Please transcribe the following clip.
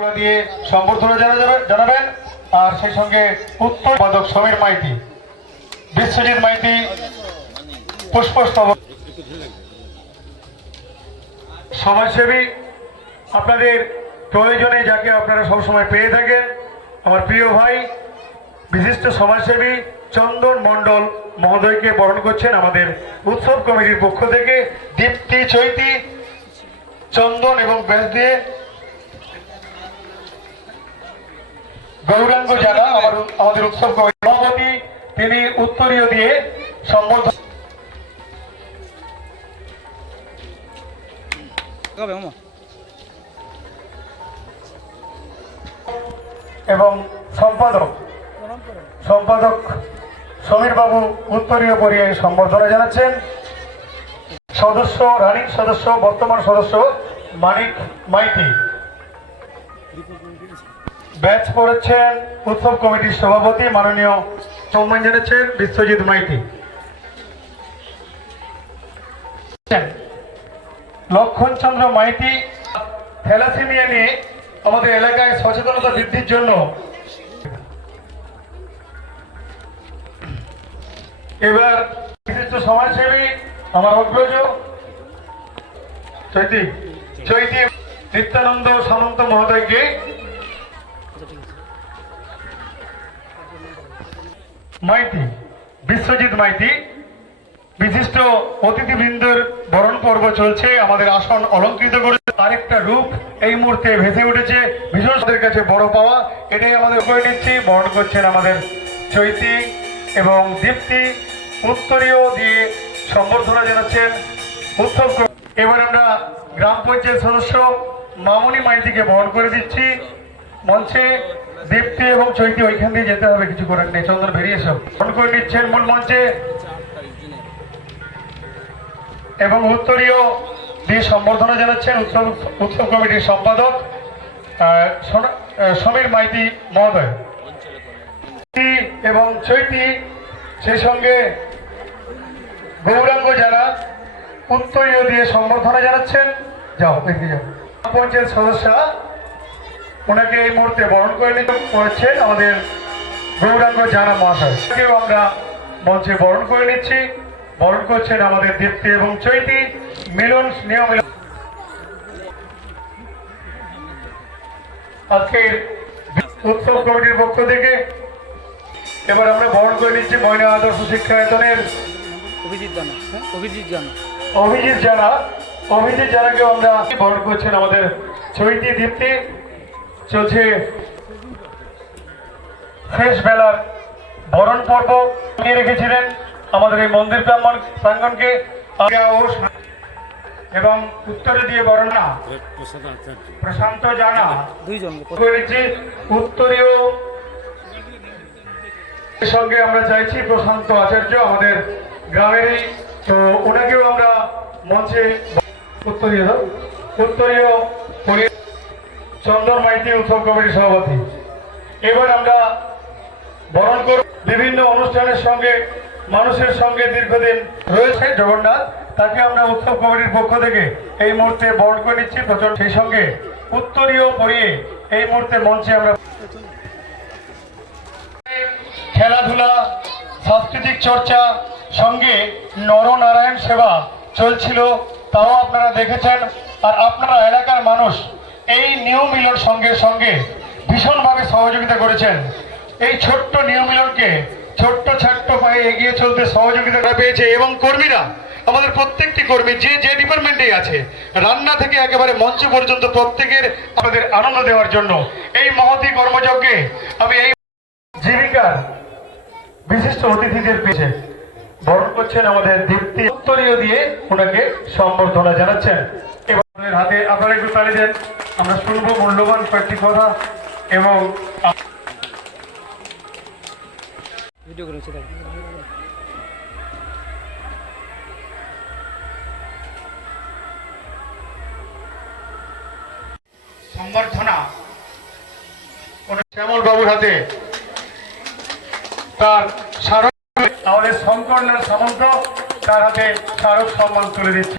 তোড়া দিয়ে সম্বর্ধনা জানাবেন। আর সেই সঙ্গে উত্তর বাদক সমীর মাইতি, বিশ্বজিৎ মাইতি, পুষ্পস্তবক। সমাজসেবী, আপনাদের প্রয়োজনে যাকে আপনারা সবসময় পেয়ে থাকেন, আমার প্রিয় ভাই, বিশিষ্ট সমাজসেবী চন্দন মণ্ডল মহোদয়কে বরণ করছেন আমাদের উৎসব কমিটির পক্ষ থেকে দীপ্তি, চৈতি, চন্দন এবং ব্যাস দিয়ে গৌরাঙ্গ জানা আমার আমাদের উৎসব সভাপতি তিনি উত্তরীয় দিয়ে মামা? এবং সম্পাদক সম্পাদক সমীর বাবু উত্তরীয় পরিয়ে সম্বর্ধনা জানাচ্ছেন। সদস্য রানিং সদস্য বর্তমান সদস্য মানিক মাইতি। ব্যাচ করেছেন উৎসব কমিটির সভাপতি মাননীয় সম্মান জানাচ্ছেন বিশ্বজিৎ মাইতি। লক্ষণচন্দ্র মাইতি থ্যালাসেমিয়া নিয়ে আমাদের এলাকায় সচেতনতা বৃদ্ধির জন্য এবার বিশিষ্ট সমাজসেবী আমার অগ্রজ চৈতি চৈতি নিত্যানন্দ সামন্ত মহোদয়কে মাইতি, বিশ্বজিৎ মাইতি, বিশিষ্ট অতিথিবৃন্দের বরণ পর্ব চলছে, আমাদের আসন অলঙ্কৃত করে আরেকটা রূপ এই মুহূর্তে ভেসে উঠেছে ভীষণদের কাছে বড় পাওয়া, এটাই আমাদের করে নিচ্ছি, বরণ করছেন আমাদের চৈতি এবং দীপ্তি, উত্তরীয় দিয়ে সম্বর্ধনা জানাচ্ছেন উৎসব এবার আমরা গ্রাম পঞ্চায়েত সদস্য মামুনি মাইতিকে বরণ করে দিচ্ছি, মঞ্চে দীপ্তি এবং চৈতি ওইখান দিয়ে যেতে হবে, কিছু করার নেই। চন্দন বেরিয়ে এসো। বরণ করে নিচ্ছেন মূল মঞ্চে। এবং উত্তরীয় দিয়ে সম্বর্ধনা জানাচ্ছেন উৎসব উৎসব কমিটির সম্পাদক সমীর মাইতি মহোদয়। এবং চৈতি সেই সঙ্গে গৌরাঙ্গ যারা উত্তরীয় দিয়ে সম্বর্ধনা জানাচ্ছেন, যাও, এদিকে যাও। পঞ্চায়েত সদস্যা ওনাকে এই মুহূর্তে বরণ করে নিতে করেছেন আমাদের গৌরাঙ্গ জানা মহাশয়। কেউ আমরা মঞ্চে বরণ করে নিচ্ছি। বরণ করছেন আমাদের দীপ্তি এবং চৈতি। মিলন স্নেহ মিলন। আজকের উৎসব কমিটির পক্ষ থেকে এবার আমরা বরণ করে নিচ্ছি ময়না আদর্শ শিক্ষায়তনের অভিজিৎ জানা হ্যাঁ? অভিজিৎ জানা। অভিজিৎ জানা। অভিজিৎ জানাকেও আমরা বরণ করছেন আমাদের চৈতি দীপ্তি। চলছে শেষ বেলার বরণ পর্ব। নিয়ে রেখেছিলেন আমাদের এই মন্দির ও সা- এবং উত্তরে দিয়ে বরণ না প্রশান্ত জানা। করেছি উত্তরীয়। সঙ্গে আমরা চাইছি প্রশান্ত আচার্য আমাদের গ্রামেরই। তো ওনাকেও আমরা মঞ্চে উত্তরীয়। উত্তরীয় চন্দন মাইতি উৎসব কমিটির সভাপতি। এবার আমরা বরণ করব। বিভিন্ন অনুষ্ঠানের সঙ্গে, মানুষের সঙ্গে দীর্ঘদিন রয়েছে জগন্নাথ। তাকে আমরা উৎসব কমিটির পক্ষ থেকে এই মুহূর্তে বরণ করে নিচ্ছি। প্রচণ্ড সেই সঙ্গে উত্তরীয় পরিয়ে এই মুহূর্তে মঞ্চে আমরা খেলাধুলা, সাংস্কৃতিক চর্চা, সঙ্গে নরনারায়ণ সেবা চলছিল, তাও আপনারা দেখেছেন। আর আপনারা এলাকার মানুষ এই নিউ মিলন সঙ্গে সঙ্গে ভীষণভাবে সহযোগিতা করেছেন। এই ছোট্ট নিউ মিলনকে ছোট্ট ছোট্ট পায়ে এগিয়ে চলতে সহযোগিতা পেয়েছে এবং কর্মীরা, আমাদের প্রত্যেকটি কর্মী, যে যে ডিপার্টমেন্টেই আছে, রান্না থেকে একেবারে মঞ্চ পর্যন্ত প্রত্যেকের আমাদের আনন্দ দেওয়ার জন্য এই মহতি কর্মযজ্ঞে আমি এই জীবিকার বিশিষ্ট অতিথিদের পেয়েছে। বরণ করছেন আমাদের দীপ্তি। উত্তরীয় দিয়ে ওনাকে সম্বর্ধনা জানাচ্ছেন। হাতে আপনারা একটু তালি দেন। আমরা শুনব মূল্যবান কয়েকটি কথা এবং ভিডিও করেছে সম্বর্ধনা শ্যামল বাবুর হাতে তার স্মারক আমাদের শঙ্করলাল সামন্ত তার হাতে স্মারক সম্মান তুলে দিচ্ছে।